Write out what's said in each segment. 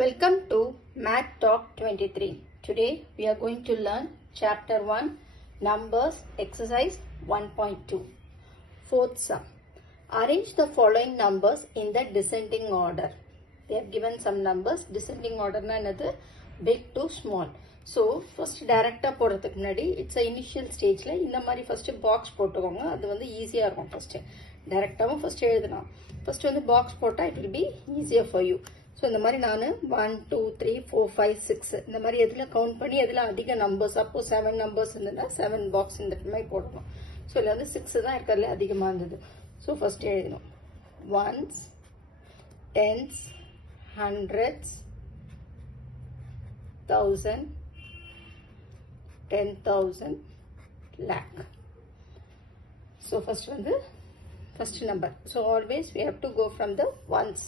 Welcome to Math Talk 23. Today we are going to learn Chapter 1 Numbers Exercise 1.2. Fourth sum. Arrange the following numbers in the descending order. They have given some numbers. Descending order na another big to small. So first direct போடுறதுக்கு முன்னாடி it's a initial stage ல இந்த மாதிரி first box போட்டுக்கோங்க. அது வந்து ஈஸியா இருக்கும் first. டைரக்டாவும் first எழுதலாம். First வந்து box போட்டா it will be easier for you. So இந்த மாதிரி நான் 1 2 3 4 5 6 இந்த மாதிரி எதுல கவுண்ட் பண்ணி எதுல அதிக நம்பர்ஸ் அப்போ 7 நம்பர்ஸ் இருந்ததுன்னா 7 பாக்ஸ் இந்த மாதிரி போடணும். ஸோ இதில் வந்து 6 தான் இருக்கிறதுல அதிகமாக இருந்தது. ஸோ ஃபர்ஸ்ட் எழுதணும் once tense hundreds thousand 10,000 lakh. So first வந்து first number. So always we have to go from the ones.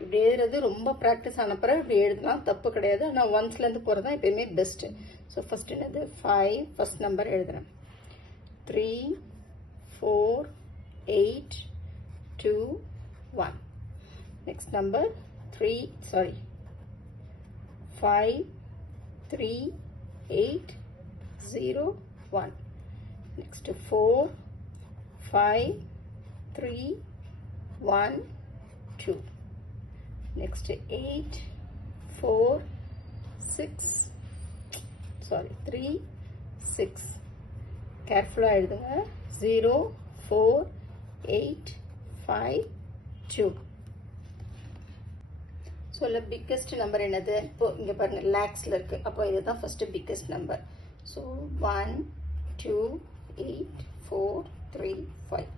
இப்படி எழுதுறது ரொம்ப ப்ராக்டிஸ் ஆன பிறகு இப்படி எழுதலாம், தப்பு கிடையாது. ஆனால் ஒன்ஸ்லேருந்து போகிறது தான் எப்பயுமே பெஸ்ட்டு. ஸோ ஃபர்ஸ்ட் என்னது 5 ஃபர்ஸ்ட் நம்பர் எழுதுறேன். 3 4 8 2 1. Next number 5 3 8 0 1. Next 4 5 3 1 2. Next 8 4 6 3 6. Careful எழுதுங்க. 0 4 8 5 2. So the biggest number என்னது? இப்போ இங்க பாருங்க lakhsல இருக்கு. அப்போ இதுதான் first biggest number. So 1 2 8 4 3 5.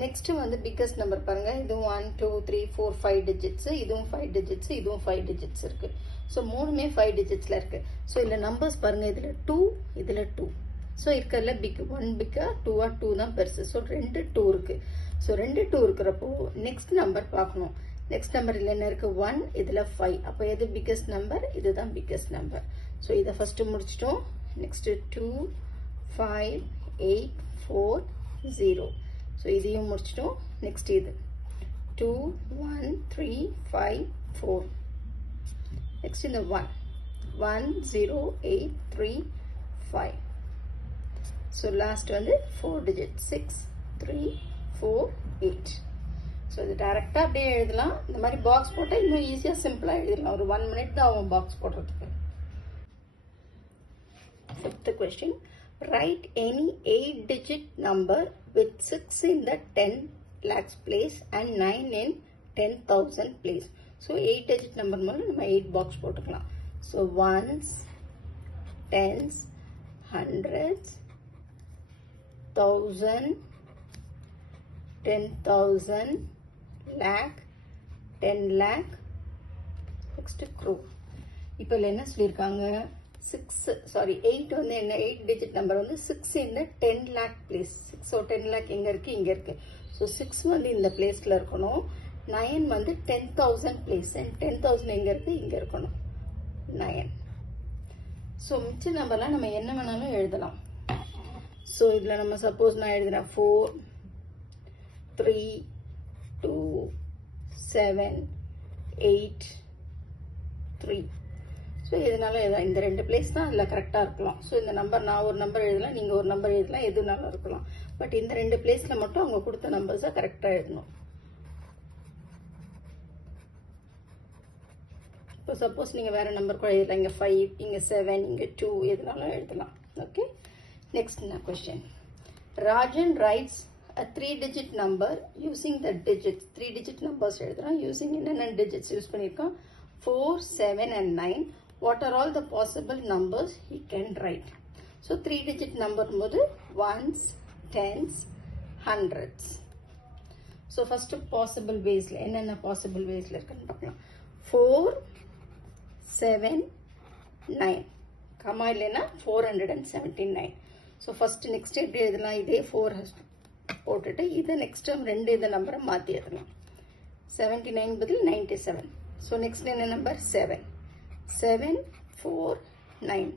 Next வந்து biggest number பாருங்க. இது 1 2 3 4 5 digits. இதுவும் 5 digits. இதுவும் 5 digits இருக்கு. So மூணுமே 5 digitsல இருக்கு. So இதுல numbers பாருங்க. இதுல 2 இதுல 2. So இருக்கறதுல big 1 big 2 தான் பெருசு. So ரெண்டு 2 இருக்கு. So ரெண்டு 2 இருக்கிறப்போ next number பார்க்கணும். நெக்ஸ்ட் நம்பர் இல்லை என்ன இருக்கு 1 இதுல 5. அப்போ எது biggest number? இதுதான் biggest number. ஸோ இதை ஃபர்ஸ்ட் முடிச்சிட்டோம். நெக்ஸ்ட் 2 5 8 4 0. ஸோ இதையும் முடிச்சிட்டோம். நெக்ஸ்ட் இது 2 1 3 5 4. நெக்ஸ்ட் இந்த 1 1 0 8 3 5. ஸோ லாஸ்ட் வந்து 4 digit 6 3 4 8. ஸோ இது டைரக்டாக அப்படியே எழுதலாம். இந்த மாதிரி பாக்ஸ் போட்டால் இன்னும் ஈஸியாக சிம்பிளாக எழுதிடலாம். ஒரு 1 minute தான் ஆகும் பாக்ஸ் போடுறதுக்கு. Fifth question. Write any 8-digit number with 6 in the 10 lakhs place and 9 in 10,000 place. So 8-digit number மூலம் நம்ம 8 பாக்ஸ் போட்டுக்கலாம். So ones, tens, hundreds, thousand, 10,000, lakh, 10 lakh, next crore. இப்போ என்ன சொல்லியிருக்காங்க 8 வந்து என்ன 8 digit number வந்து 6 in the 10 lakh place. 6 or 10 lakh எங்க இருக்கு இங்க இருக்கு. So 6 வந்து இந்த பிளேஸ்ல இருக்கணும். 9 வந்து 10,000 place and 10,000 எங்க இருக்கு இங்க இருக்கணும் 9. So மிச்ச நம்பர்லாம் நம்ம என்ன வேணாலும் எழுதலாம். So இதுல நம்ம சப்போஸ் நான் எழுதுறேன் 4 3 2 7 8 3. ஸோ இதனால இந்த ரெண்டு பிளேஸ் தான் அதில் கரெக்டாக இருக்கலாம். ஸோ இந்த நம்பர் நான் ஒரு நம்பர் எழுதலாம், நீங்கள் ஒரு நம்பர் எழுதலாம், எதுனாலும் இருக்கலாம். பட் இந்த ரெண்டு பிளேஸில் மட்டும் அவங்க கொடுத்த நம்பர்ஸை கரெக்டாக எழுதணும். இப்போ சப்போஸ் நீங்கள் வேறு நம்பர் கூட எழுதலாம். இங்கே 5 இங்கே 7 இங்கே 2 எதுனாலும் எழுதலாம். Okay, next question. Rajan writes a 3-digit number using the digits. 3-digit numbers எழுதுறான். using என்னென்ன digits யூஸ் பண்ணியிருக்கான் 4 7 and 9. what are all the possible numbers he can write? so 3-digit number போது ones, tens, hundreds. so first possible waysல என்னென்ன possible waysல இருக்குன்னு பார்க்கலாம். 4 7 9 comma இல்லைன்னா 479. so first next எப்படி எழுதலாம்? இதே 4 போட்டுட்டு இதை நெக்ஸ்ட் ரெண்டு இந்த நம்பரை மாற்றி எழுதலாம். 79 பதில் 97. ஸோ நெக்ஸ்ட் என்ன நம்பர் 7 7 4 9.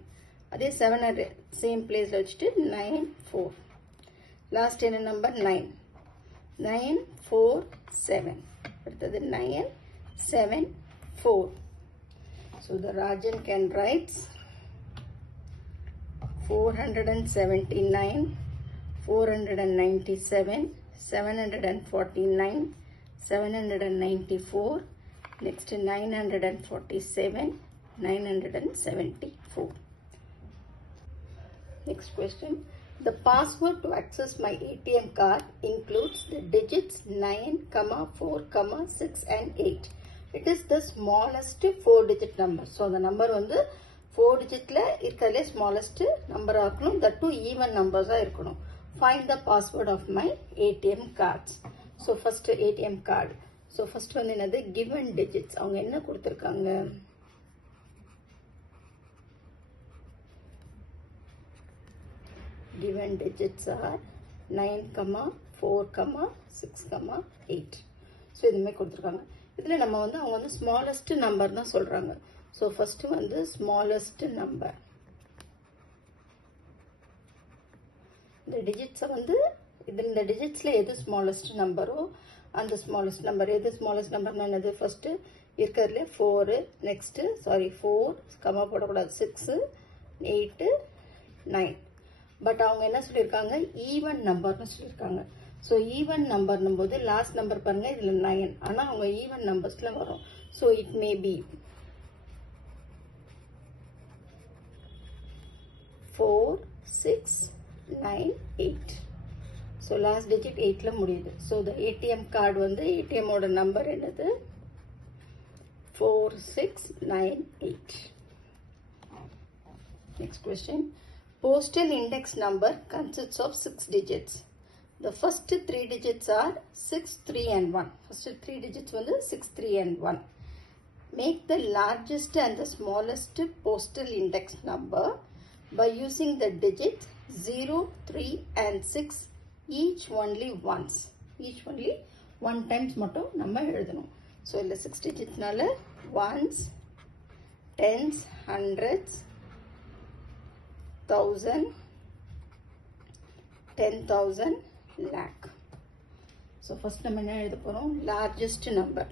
அதே 7 சேம் பிளேஸில் வச்சுட்டு 9 4. லாஸ்ட் என்ன நம்பர் 9 9 4 7. அடுத்தது 9 7 4. So the Rajan can write 479, 497, 749, 794, next 947, 974. Next question. The password to access my ATM card includes the digits 9, 4, 6 and 8. It is the smallest 4-digit number. So the number வந்து 4 digitல இருக்கறதுல smallest number ஆக்கணும். That two even numbers இருக்கணும். Find the password of my ATM cards. So first ATM card. So first வந்து என்னது given digits. அவங்க என்ன கொடுத்திருக்காங்க? Given digits are 9, 4, 6, 8. So இதுமே கொடுத்திருக்காங்க. இதுல நம்ம வந்து அவங்க வந்து smallest number தான் சொல்றாங்க. So first வந்து smallest number. இந்த digits வந்து இந்த digitsல எது smallest numberோ அந்த smallest number. எது smallest number என்னது? first இருக்கறதுல 4, next 4, கமா போடக்கூடாது 6, 8, 9. பட் அவங்க என்ன சொல்லிருக்காங்க? ஈவன் நம்பர்னு சொல்லிருக்காங்க. சோ ஈவன் நம்பர்னும் போது லாஸ்ட் நம்பர் பாருங்க இதுல 9. ஆனா அவங்க ஈவன் நம்பர்ஸ்ல வரும். So it may be 4, 6, 9, 8. So last digit 8ல முடியுது. சோ the ATM கார்டு வந்து ATM ஓட நம்பர் என்னது? 4698. Next question. Postal index number consists of 6 digits. The first 3 digits are 6, 3 and 1. First 3 digits வந்து 6, 3 and 1. Make the largest and the smallest postal index number by using the digits 0, 3 and 6 each only once. Each only one times மட்டும் நம்ம எழுதணும். So இல்ல 6 digitsனால ones, tens, hundreds, 1000, 10,000, lakh. So first நம்ம என்ன எழுத போறோம்? largest number.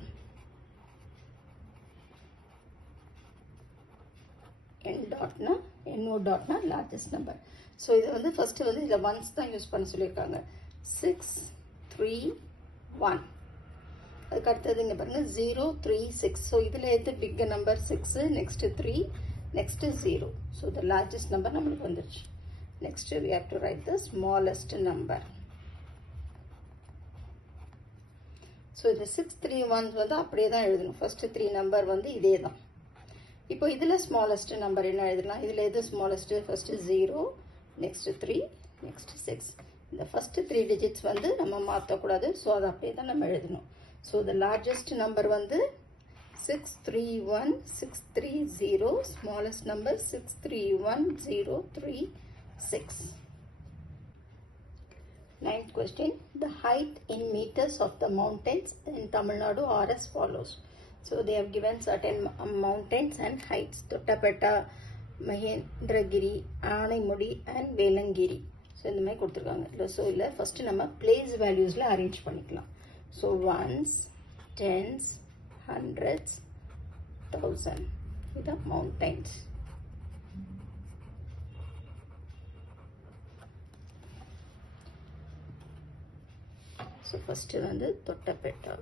n dot na largest number. So இது வந்து first வந்து இதுல ones தான் யூஸ் பண்ண சொல்லிருக்காங்க. 6, 3, 1. அதுக்கு அடுத்தது இங்க பாருங்க 0, 3, 6. So இதுல எது big number? 6, next 3, next 0. So the largest number நம்மளுக்கு வந்துருச்சு. Next we have to write the smallest number. So the 6, 3, 1 வந்து அப்படியே தான் எழுதணும். First 3 number வந்து இதே தான். இப்போ இதுல smallest number என்ன எழுதலாம்? இதுல எது smallest? First 0, next 3, next 6. இந்த first 3 digits வந்து நம்ம மாத்தக்கூடாது. So அது அப்படியே தான் நம்ம எழுதணும். So the largest number வந்து 631630. Smallest number 631036. Ninth question. The height in meters of the mountains in Tamil Nadu are as follows. So they have given certain mountains and heights. Tottapetta, Mahendragiri, Anaimudi and Velangiri. So இந்த மாதிரி கொடுத்திருக்காங்க. So இல்ல first நம்ம place valuesல arrange பண்ணிக்கலாம். So ones, tens, hundreds, 1000. The mountains. So first வந்து Tottapetta.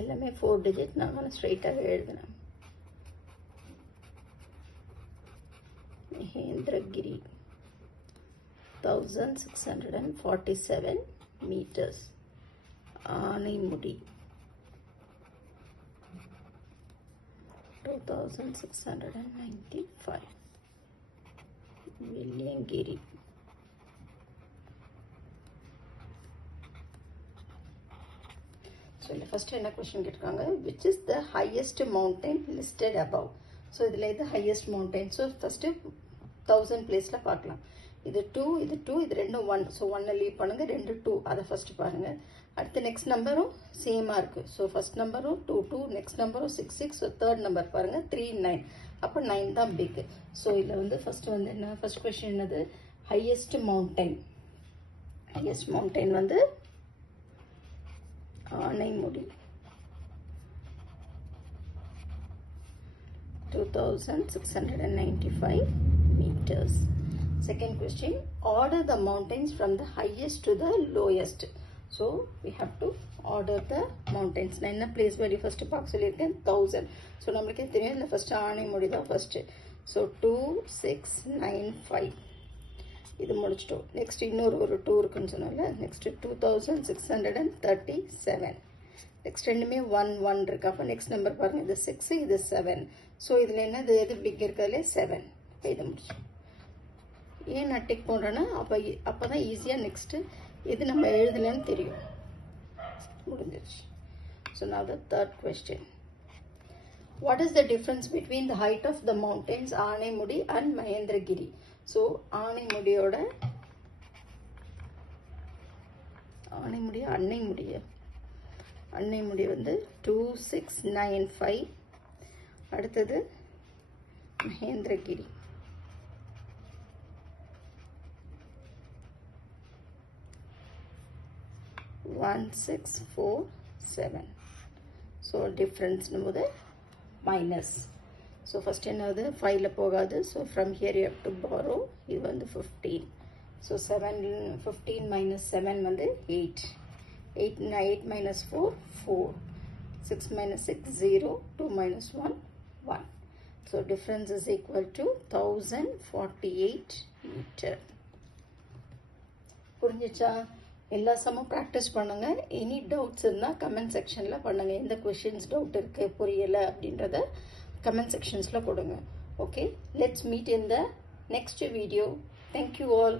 எல்லாமே 4 digit நான் ஸ்ட்ரைட்டா எழுதுறேன். Mahendragiri 1647 meters. Anaimudi 2695. Velangiri So first என்ன question கேட்காங்க? Which is the highest mountain listed above? So இதுல இது highest mountain. So first 1000 placeல பார்க்கலாம். இது 2, இது 2, இது ரெண்டும் 1. So 1 லீவ் பண்ணுங்க. ரெண்டு 2. அத ஃபர்ஸ்ட் பாருங்க. அடுத்து நெக்ஸ்ட் நம்பரும் சேமா இருக்கு. So first நம்பரும் 2 2, நெக்ஸ்ட் நம்பரும் 6 6. So third நம்பர் பாருங்க 3 9. அப்ப 9 தான் பிக். So இதுல வந்து ஃபர்ஸ்ட் வந்து என்ன? ஃபர்ஸ்ட் क्वेश्चन என்னது? highest mountain. Highest mountain வந்து Anamudi 2695 meters. Second question, order the mountains from the highest to the lowest. So we have to order the mountains. நான் என்ன place value first பார்க்க சொல்லியிருக்கேன் 1000. So நம்மளுக்கே தெரியும் இந்த first ஆனைமுடி தான் first. So 2695 இது முடிச்சிட்டோம். நெக்ஸ்ட் இன்னொரு 2 இருக்குன்னு சொன்னால நெக்ஸ்ட் 2637. நெக்ஸ்ட் ரெண்டுமே 1 1 இருக்கு. அப்போ நெக்ஸ்ட் நம்பர் பாருங்க, இது 6 இது 7. ஸோ இதில் என்னது எது பிக் இருக்கிறதுலே 7. இதை முடிச்சு ஏன் நான் டிக் பண்ணுறேன்னா அப்போ தான் ஈஸியாக நெக்ஸ்ட்டு எது நம்ம எழுதலன்னு தெரியும். முடிஞ்சிருச்சு. So now the third question. What is the difference between the height of the mountains Anamudi and Mahendragiri? So ஆனைமுடியோட அன்னைமுடி வந்து 2695. அடுத்தது மகேந்திரகிரி 1647. ஸோ டிஃப்ரென்ஸ்னும் மைனஸ். ஸோ ஃபஸ்ட் என்னது 5ல் போகாது. So from here you have to borrow. இது வந்து 15. ஸோ 15 minus 7 வந்து 8. 8 minus 4 4. 6 minus 6 0. 2 minus 1 1. So difference is equal to 1048 meter. புரிஞ்சிச்சா? எல்லா சமம் ப்ராக்டிஸ் பண்ணுங்க. எனி டவுட்ஸ் இருந்தால் கமெண்ட் செக்ஷனில் பண்ணுங்க. எந்த கொஷின்ஸ் டவுட் இருக்கு புரியலை அப்படின்றத கமெண்ட் செக்ஷன்ஸில் கொடுங்க. Okay, let's meet in the next video. Thank you all.